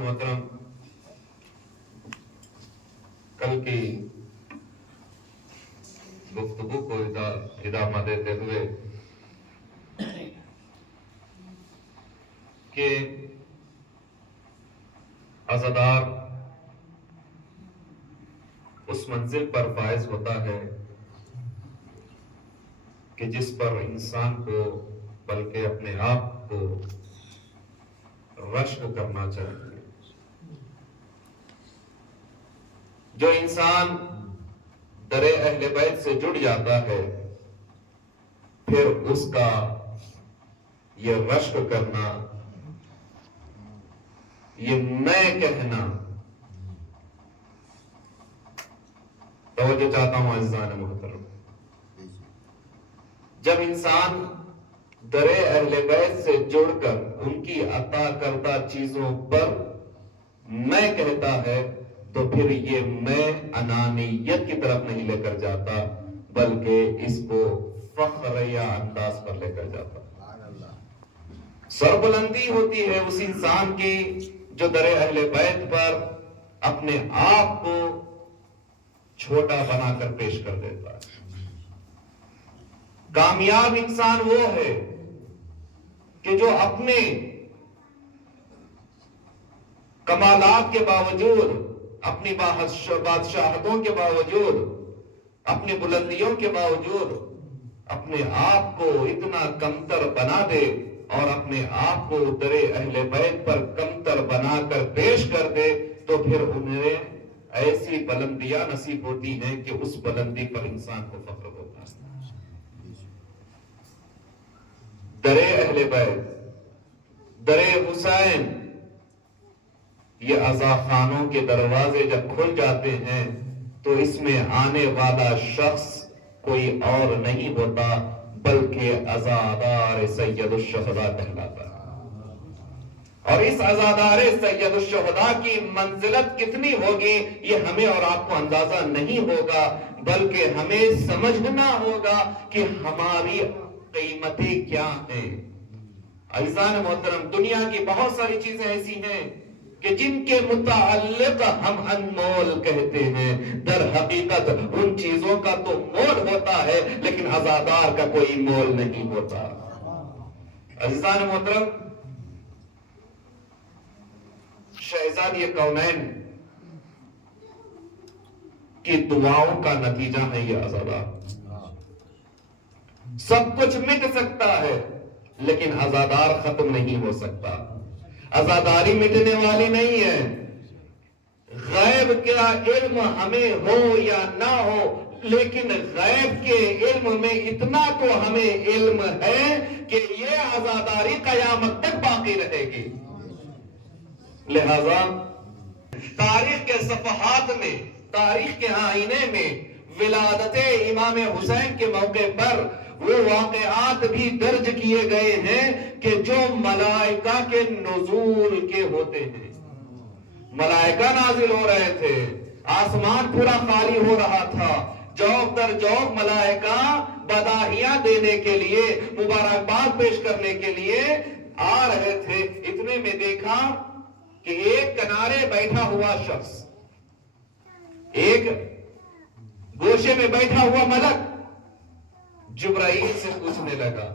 محترم، کل کی گفتگو کو ادامہ دیتے ہوئے کہ عزادار اس منزل پر فائز ہوتا ہے کہ جس پر انسان کو بلکہ اپنے آپ کو رشک کرنا چاہیے۔ جو انسان در اہل بیت سے جڑ جاتا ہے پھر اس کا یہ رشک کرنا، یہ میں کہنا، توجہ چاہتا ہوں عزیزان محترم، جب انسان در اہل بیت سے جڑ کر ان کی عطا کردہ چیزوں پر میں کہتا ہے تو پھر یہ میں انانیت کی طرف نہیں لے کر جاتا بلکہ اس کو فخر یا انداز پر لے کر جاتا۔ سربلندی ہوتی ہے اس انسان کی جو در اہل بیت پر اپنے آپ کو چھوٹا بنا کر پیش کر دیتا ہے۔ کامیاب انسان وہ ہے کہ جو اپنے کمالات کے باوجود، اپنی بادشاہتوں کے باوجود، اپنی بلندیوں کے باوجود اپنے آپ کو اتنا کمتر بنا دے اور اپنے آپ کو در اہل بیت پر کمتر بنا کر پیش کر دے تو پھر انہیں ایسی بلندیاں نصیب ہوتی ہیں کہ اس بلندی پر انسان کو فخر ہوتا ہے۔ در اہل بیت، در حسین، یہ عزا خانوں کے دروازے جب کھل جاتے ہیں تو اس میں آنے والا شخص کوئی اور نہیں ہوتا بلکہ عزادار سید الشہداء کہلاتا ہے۔ اور اس عزادار سید الشہداء کی منزلت کتنی ہوگی یہ ہمیں اور آپ کو اندازہ نہیں ہوگا، بلکہ ہمیں سمجھنا ہوگا کہ ہماری قیمتیں کیا ہیں۔ عزیزان محترم، دنیا کی بہت ساری چیزیں ایسی ہیں کہ جن کے متعلق ہم انمول کہتے ہیں، در حقیقت ان چیزوں کا تو مول ہوتا ہے لیکن عزادار کا کوئی مول نہیں ہوتا۔ عزیزان محترم، شہزادی کونین کی دعاؤں کا نتیجہ ہے یہ عزادار۔ سب کچھ مٹ سکتا ہے لیکن عزادار ختم نہیں ہو سکتا۔ عزاداری مٹنے والی نہیں ہے۔ غیب کا علم ہمیں ہو یا نہ ہو لیکن غیب کے علم میں اتنا تو ہمیں علم ہے کہ یہ عزاداری قیامت تک باقی رہے گی۔ لہذا تاریخ کے صفحات میں، تاریخ کے آئینے میں ولادت امام حسین کے موقع پر وہ واقعات بھی درج کیے گئے ہیں کہ جو ملائکہ کے نزول کے ہوتے ہیں۔ ملائکہ نازل ہو رہے تھے، آسمان پورا خالی ہو رہا تھا، جوق در جوق ملائکہ بداہیاں دینے کے لیے، مبارکباد پیش کرنے کے لیے آ رہے تھے۔ اتنے میں دیکھا کہ ایک کنارے بیٹھا ہوا شخص، ایک گوشے میں بیٹھا ہوا ملک جبرائیل سے پوچھنے لگا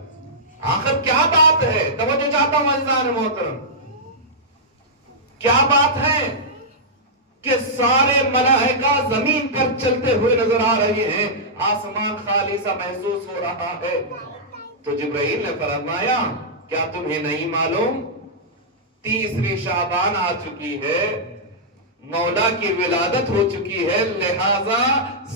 آخر کیا بات ہے؟ توجہ چاہتا ہوں عزیزان محترم، کیا بات ہے کہ سارے ملائکہ زمین پر چلتے ہوئے نظر آ رہے ہیں، آسمان خالی سا محسوس ہو رہا ہے؟ تو جبرائیل نے فرمایا کیا تمہیں نہیں معلوم 30 شعبان آ چکی ہے، مولا کی ولادت ہو چکی ہے، لہذا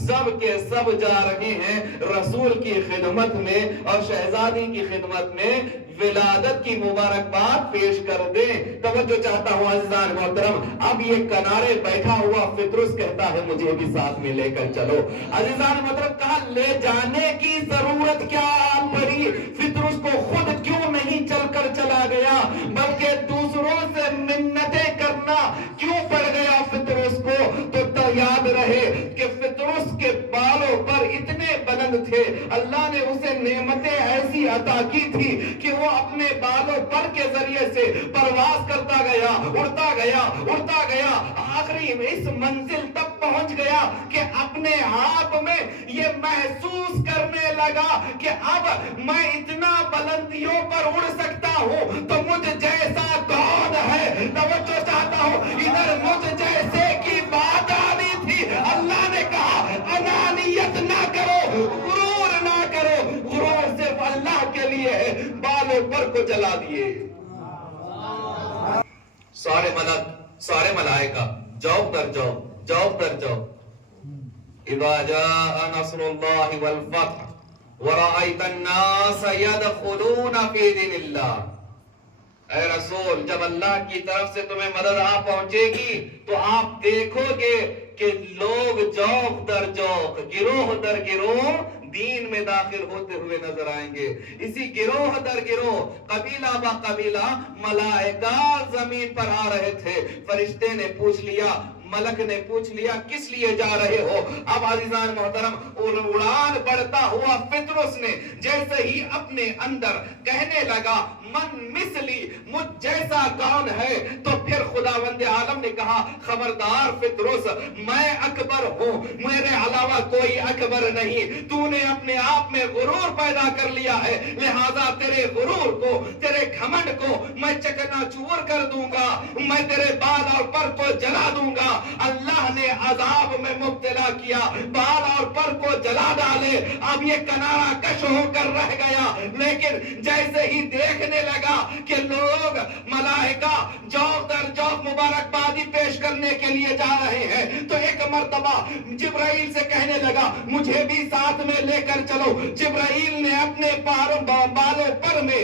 سب کے سب جا رہے ہیں رسول کی خدمت میں اور شہزادی کی خدمت میں ولادت کی مبارکباد پیش کر دیں۔ توجہ چاہتا ہوں عزیزان محترم، اب یہ کنارے بیٹھا ہوا فطرس کہتا ہے مجھے بھی ساتھ میں لے کر چلو۔ عزیزان محترم، کہا لے جانے کی ضرورت کیا پڑی؟ فطرس کو خود کیوں نہیں چل کر چلا گیا بلکہ دوسروں سے منتیں کرنا کیوں پڑ گیا فطرس کو؟ تو یاد رہے کہ فطرس کے بالوں پر اتنے بلند تھے، اللہ نے اسے نعمتیں ایسی عطا کی تھی کہ وہ اپنے بالوں پر کے ذریعے سے پرواز کرتا گیا، اڑتا گیا، اڑتا گیا، آخری میں اس منزل تک پہنچ گیا کہ اپنے آپ میں یہ محسوس کرنے لگا کہ اب میں اتنا بلندیوں پر اڑ سکتا ہوں تو مجھ جیسا کون ہے؟ توجہ چاہتا ہوں، ادھر مجھ جیسے کی بات آنی تھی۔ اللہ نے کہا انانیت نہ کرو، غرور نہ کرو، غرور صرف اللہ کے لیے ہے۔ بالوں پر کو جلا دیے، سارے ملک، سارے ملائکہ جاؤ در جاؤ، جاؤ در جاؤ۔ اذا جاء نصر اللہ والفتح ورأيت الناس يدخلون في دين اللہ۔ اے رسول، جب اللہ کی طرف سے تمہیں مدد آ پہنچے گی تو آپ دیکھو گے کہ لوگ جوق در جوق، گروہ در گروہ دین میں داخل ہوتے ہوئے نظر آئیں گے۔ اسی گروہ در گروہ، قبیلہ با قبیلہ ملائکہ زمین پر آ رہے تھے۔ فرشتے نے پوچھ لیا، ملک نے پوچھ لیا کس لیے جا رہے ہو؟ اب عزیزان محترم، اڑان بڑھتا ہوا فطرس نے جیسے ہی اپنے اندر کہنے لگا من مثلی، مجھ جیسا کون ہے، تو پھر خداوند عالم نے کہا خبردار فطرس، میں اکبر ہوں، میرے علاوہ کوئی اکبر نہیں۔ تو نے اپنے آپ میں غرور پیدا کر لیا ہے، لہذا تیرے غرور کو، تیرے گھمنڈ کو میں چکنا چور کر دوں گا، میں تیرے بال اور پر کو جلا دوں گا۔ اللہ نے عذاب میں مبتلا کیا، بال اور پر کو جلا ڈالے، اب یہ کنارہ کش ہو کر رہ گیا۔ لیکن جیسے ہی دیکھنے لگا کہ لوگ ملائکہ جوق در جوق مبارکبادی پیش کرنے کے لیے جا رہے ہیں تو ایک مرتبہ جبرائیل سے کہنے لگا مجھے بھی ساتھ میں لے کر چلو۔ جبرائیل نے اپنے بالوں پر میں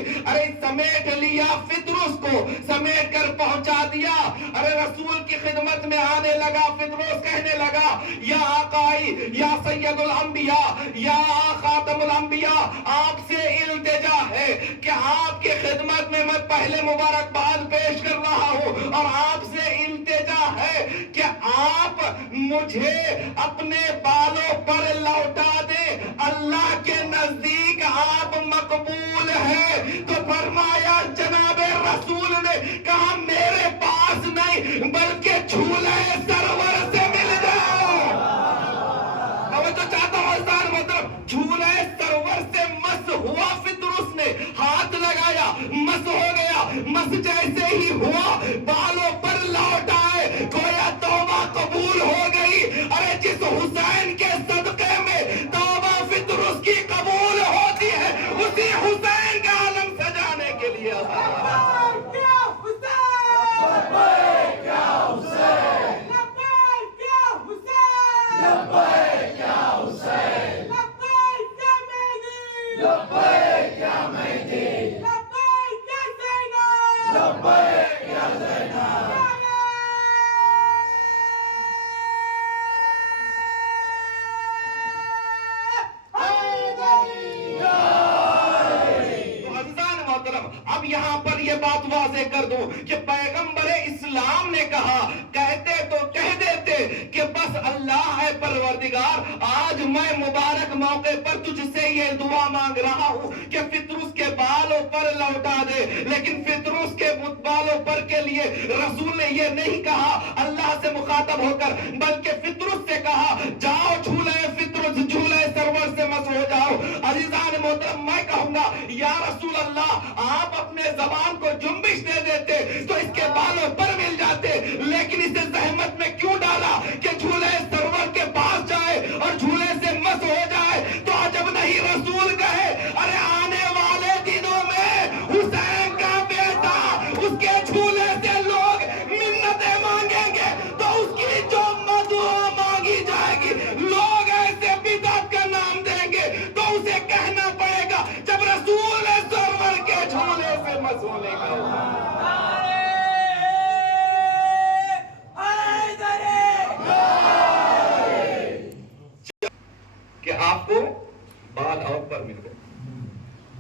سمیٹ لیا، فطرس کو سمیٹ کر پہنچا دیا۔ رسول کی خدمت میں آنے لگا، فطرس کہنے لگا یا آقائی، یا سید الانبیاء، یا خاتم الانبیاء، آپ سے التجا ہے کہ آپ کی خدمت میں میں پہلے مبارکباد پیش کر رہا ہوں، اور آپ سے التجا ہے کہ آپ مجھے اپنے بالوں پر لوٹا دیں، اللہ کے نزدیک آپ مقبول ہیں۔ تو فرمایا جناب رسول نے کہا میرے پاس نہیں بلکہ جھولے سرور سے مل جاؤ۔ توجہ چاہتا ہوں عزیزان محترم، جھولے سرور سے مس ہوا، فطرس نے ہاتھ لگایا، مس ہو گیا، مس جیسے ہی ہوا بالوں پر لوٹ آئے، گویا توبہ قبول ہو گئی۔ ارے جس حسین کے صدقے میں توبہ فطرس کی قبول ہوتی ہے، اسی حسین کا عالم سجانے کے لیے اب یہاں پر یہ بات واضح کر دوں کہ پیغمبر اسلام نے کہا، کہتے تو کہہ دیتے کہ بس اللہ ہے پروردگار، آج میں مبارک موقع پر تجھ سے یہ دعا مانگ رہا ہوں کہ فطرس کے بالوں پر لوٹا دے۔ لیکن فطرس کے بالوں پر کے لیے رسول نے یہ نہیں کہا اللہ سے مخاطب ہو کر، بلکہ فطرس سے کہا جاؤ جھولے فطرس، جھولے سرور سے مس ہو جاؤ۔ عزیزان محترم، میں کہوں گا یا رسول اللہ، آپ اپنے زبان کو جنبش دے دیتے تو اس کے بالوں پر مل جاتے، لیکن اسے زحمت میں کیوں ڈالا کہ جھولے سرور کے پاس جائے اور جھولے سے مس ہو جائے؟ تو عجب نہیں رسول کہے ارے آنے والے دنوں میں حسین کا بیٹا، اس کے جھولے سے لوگ منتیں مانگیں گے تو اس کی جو دعا مانگی جائے گی لوگ ایسے بدعت کا نام دیں گے تو اسے کہنا پڑے گا جب رسول سرور کے جھولے سے مس ہونے کا کہ آپ کو بال اور پر مل گئے،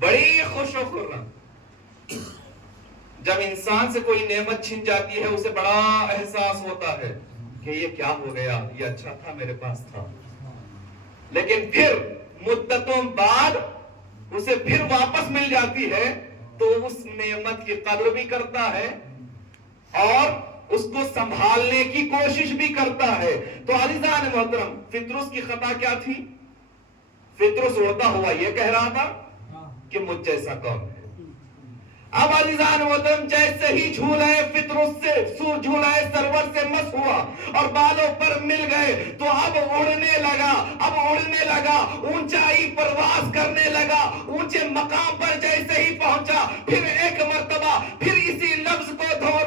بڑی خوش و خرم۔ جب انسان سے کوئی نعمت چھن جاتی ہے اسے بڑا احساس ہوتا ہے کہ یہ کیا ہو گیا، یہ اچھا تھا میرے پاس تھا۔ لیکن پھر مدتوں بعد اسے پھر واپس مل جاتی ہے تو اس نعمت کی قدر بھی کرتا ہے اور اس کو سنبھالنے کی کوشش بھی کرتا ہے. تو عزیزان محترم، فطرس کی خطا کیا تھی؟ فطرس اڑتا ہوا یہ کہہ رہا تھا کہ مجھ جیسا کون ہے. اب عزیزان محترم جیسے ہی جھولائے فطرس سے جھولائے سرور سے مس ہوا اور بالوں پر مل گئے تو اب اڑنے لگا اونچائی پرواز کرنے لگا. اونچے مقام پر جیسے ہی پہنچا پھر ایک مرتبہ پھر اسی لفظ کو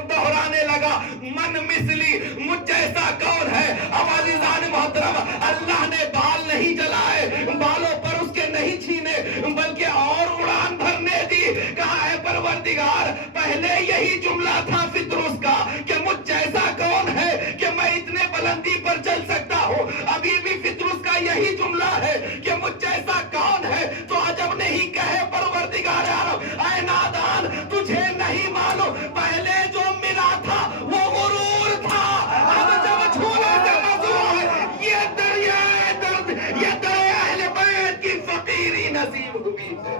دہرانے لگا، من مثلی، مجھ جیسا کون ہے. اب عزیزان محترم اللہ نے بال نہیں جلائے، بالوں پر اس کے نہیں چھینے، بلکہ اور اڑان بھرنے دی. کہا ہے پروردگار پہلے یہی جملہ تھا فطرس کا کہ مجھ جیسا کون ہے کہ میں اتنے بلندی پر چل سکتا ہوں. ابھی بھی فطرس کا یہی جملہ ہے کہ مجھ جیسا کون ہے. تو عجب نہیں کہے پروردگار عالم اے نادان تجھے نہیں معلوم پہلے جو ملا تھا وہ غرور تھا. اب جب جھولے سے مزور ہے یہ دریائے درد، یہ دریا اہل بیت کی فقیری نصیب ہوئی ہے.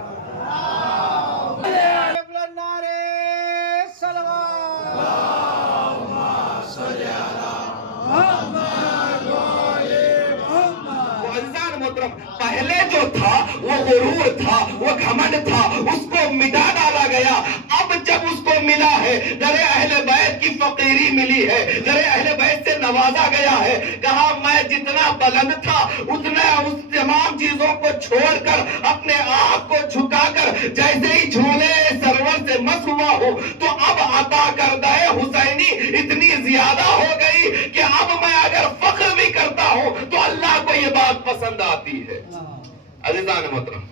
پہلے جو تھا وہ غرور تھا، وہ گھمنڈ تھا، اس کو مٹا ڈالا گیا. اب جب اس کو ملا ہے، در اہل بیت کی فقیری ملی ہے، در اہل بیت سے نوازا گیا ہے. کہا میں جتنا بلند تھا اتنا اس تمام چیزوں کو چھوڑ کر اپنے آپ کو جھکا کر جیسے ہی جھولے سرور سے مس ہوا ہو تو اب عطا کردہ حسینی اتنی زیادہ ہو گئی کہ اب میں اگر فخر بھی کرتا ہوں تو اللہ کو یہ بات پسند آتی ہے. عزیزان محترم